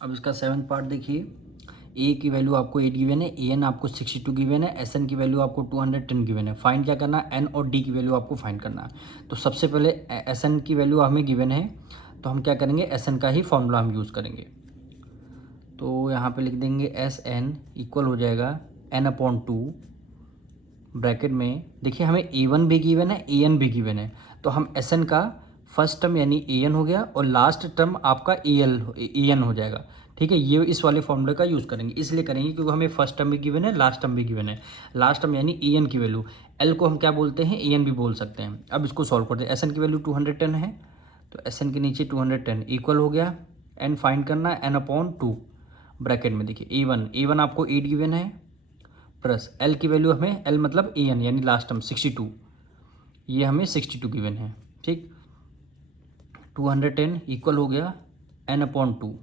अब इसका 7th part देखिए। ए की वैल्यू आपको 8 गिवन है, ए एन आपको 62 गिवन है, एस एन की वैल्यू आपको 210 गिवन है। फाइंड क्या करना है, एन और डी की वैल्यू आपको फाइंड करना है। तो सबसे पहले एस एन की वैल्यू हमें गिवन है, तो हम क्या करेंगे, एस एन का ही फॉर्मूला हम यूज़ करेंगे। तो यहाँ पे लिख देंगे एस एन इक्वल हो जाएगा n/2 ब्रैकेट में। देखिए हमें ए वन भी गिवन है, ए एन भी गिवन है, तो हम एस एन का फर्स्ट टर्म यानी ए एन हो गया और लास्ट टर्म आपका ए एन हो जाएगा। ठीक है, ये इस वाले फॉर्मूले का यूज़ करेंगे, इसलिए करेंगे क्योंकि हमें फर्स्ट टर्म भी गिवन है, लास्ट टर्म भी गिवन है। लास्ट टर्म यानी ए एन की वैल्यू, एल को हम क्या बोलते हैं, ए एन भी बोल सकते हैं। अब इसको सॉल्व करते हैं। एस एन की वैल्यू 210 है, तो एस एन के नीचे 210 इक्वल हो गया, एन फाइंड करना है n/2 ब्रैकेट में। देखिए ए वन आपको 8 गिवन है, प्लस एल की वैल्यू हमें, एल मतलब ए एन यानी लास्ट टर्म 62, ये हमें 62 गिवन है। ठीक, 210 इक्वल हो गया n/2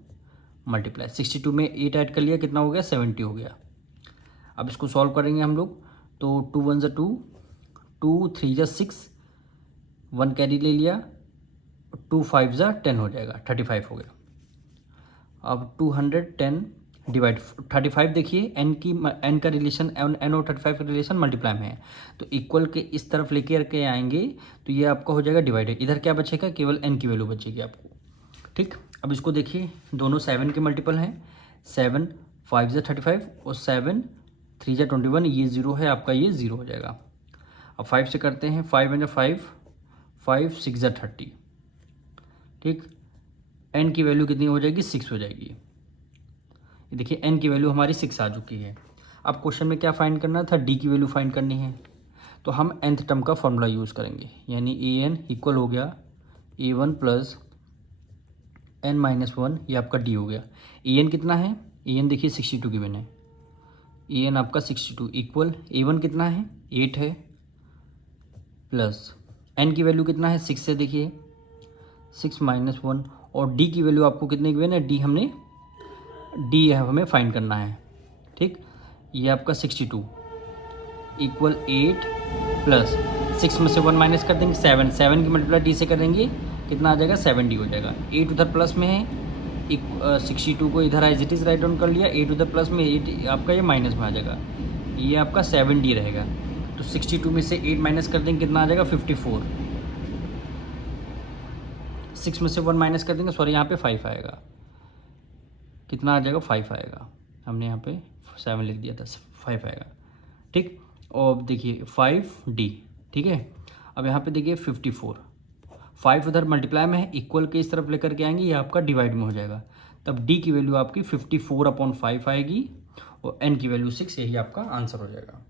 मल्टीप्लाई 62 में 8 ऐड कर लिया, कितना हो गया, 70 हो गया। अब इसको सॉल्व करेंगे हम लोग, तो 2 1 ज़ा 2, 2 3 ज़ा 6, 1 कैरी ले लिया, 2 5 ज़ा 10 हो जाएगा, 35 हो गया। अब 210 डिवाइड 35, देखिए एन का रिलेशन, एन और 35 का रिलेशन मल्टीप्लाई में है, तो इक्वल के इस तरफ लेके के आएंगे तो ये आपका हो जाएगा डिवाइडेड। इधर क्या बचेगा, केवल एन की वैल्यू बचेगी आपको। ठीक, अब इसको देखिए, दोनों 7 के मल्टीपल हैं, 7 5 ज़ा 35 और 7 3 ज़ा 21, ये 0 है आपका, ये 0 हो जाएगा। अब 5 से करते हैं, 5 1 ज़ा 5, 5 6 ज़ा 30। ठीक, एन की वैल्यू कितनी हो जाएगी, 6 हो जाएगी। ये देखिए एन की वैल्यू हमारी 6 आ चुकी है। अब क्वेश्चन में क्या फाइंड करना था, डी की वैल्यू फाइंड करनी है, तो हम nth टर्म का फॉर्मूला यूज़ करेंगे, यानी ए एन इक्वल हो गया ए वन प्लस n-1, ये आपका डी हो गया। ए एन कितना है, ए एन देखिए 62 गिवन है, ए एन आपका 62 इक्वल ए वन कितना है, 8 है, प्लस एन की वैल्यू कितना है, 6 है, देखिए 6 - 1, और डी की वैल्यू आपको कितने गिवन है, डी हमें फाइंड करना है। ठीक, ये आपका 62 इक्वल 8 प्लस 6 में से 1 माइनस कर देंगे, 7 की मल्टीप्लाई डी से करेंगे, कितना आ जाएगा, 7D हो जाएगा। 8 उधर प्लस में है, 62 को इधर as it is write down कर लिया, 8 उधर प्लस में, 8 आपका ये माइनस में आ जाएगा, ये आपका 7D रहेगा। तो 62 में से 8 माइनस कर देंगे, कितना आ जाएगा, 54। 6 में से 1 माइनस कर देंगे, सॉरी यहाँ पे 5 आएगा, कितना आ जाएगा, 5 आएगा। हमने यहाँ पे 7 लिख दिया था, 5 आएगा। ठीक, और देखिए 5D। ठीक है, अब यहाँ पे देखिए 54, 5 उधर मल्टीप्लाई में है, इक्वल के इस तरफ लेकर के आएंगे, ये आपका डिवाइड में हो जाएगा, तब D की वैल्यू आपकी 54/5 आएगी और N की वैल्यू 6, यही आपका आंसर हो जाएगा।